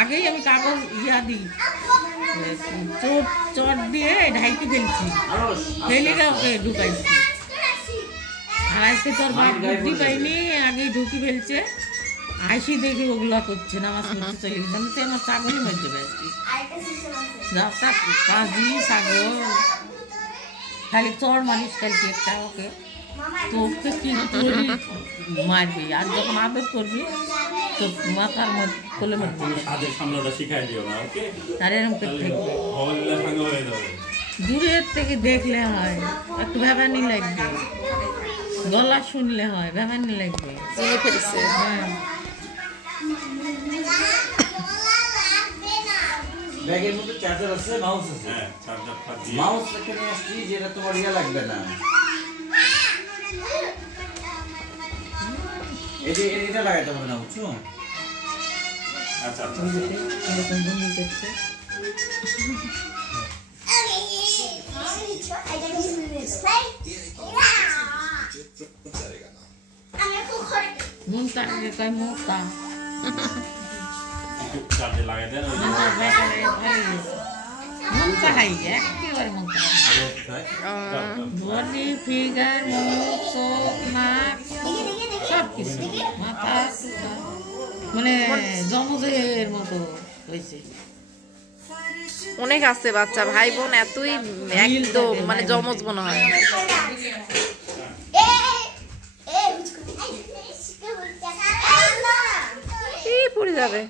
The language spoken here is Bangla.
আগেই আমি কাগজ ইয়া দিই চট দিয়ে ঢাইতে ফেলছি, ফেলে ওকে ঢুকাইছি। আর আজকে তোর বাপ বুদ্ধি পাইনি, আগেই ঢুকি ফেলছে। আইসি দেখে ওগুলা করছে না, আমার শুনতে চলে গেছে। আমি তো আমার ছাগলই মরে যাবে আজকে। কাজি ছাগল খালি চড় মারিস কালকে একটা ওকে, তো ওকে কি মারবি। আর যখন আদর করবি তো মাথার মধ্যে কোলে মধ্যে আর এরকম করে থাকবে। দূরের থেকে দেখলে হয়, একটু ভ্যাবানি লাগবে, গলা শুনলে হয়, ভ্যাবানি লাগবে। হ্যাঁ ব্যাগের মধ্যে চার্জার আছে, মাউস আছে। হ্যাঁ, চার্জারটা দিয়ে মাউস এখানে আসছি, যেটা তোমার ইয়া লাগবে না। এই যে এটা লাগাইতে হবে না, বুঝছো? আচ্ছা আচ্ছা, এরকম ভঙ্গি করছে। মুন্তা কয় মুন্তা চার্জার লাগাই দেন। মুন্তা হাই একেবারে মুন্তা, বডি ফিগার, মুখ, চোখ, নাক সব কিছু, মাথা মানে জমজের মতো হয়েছে। অনেক আছে বাচ্চা, ভাই বোন এতই একদম মানে জমজ মনে হয়। পড়ে যাবে।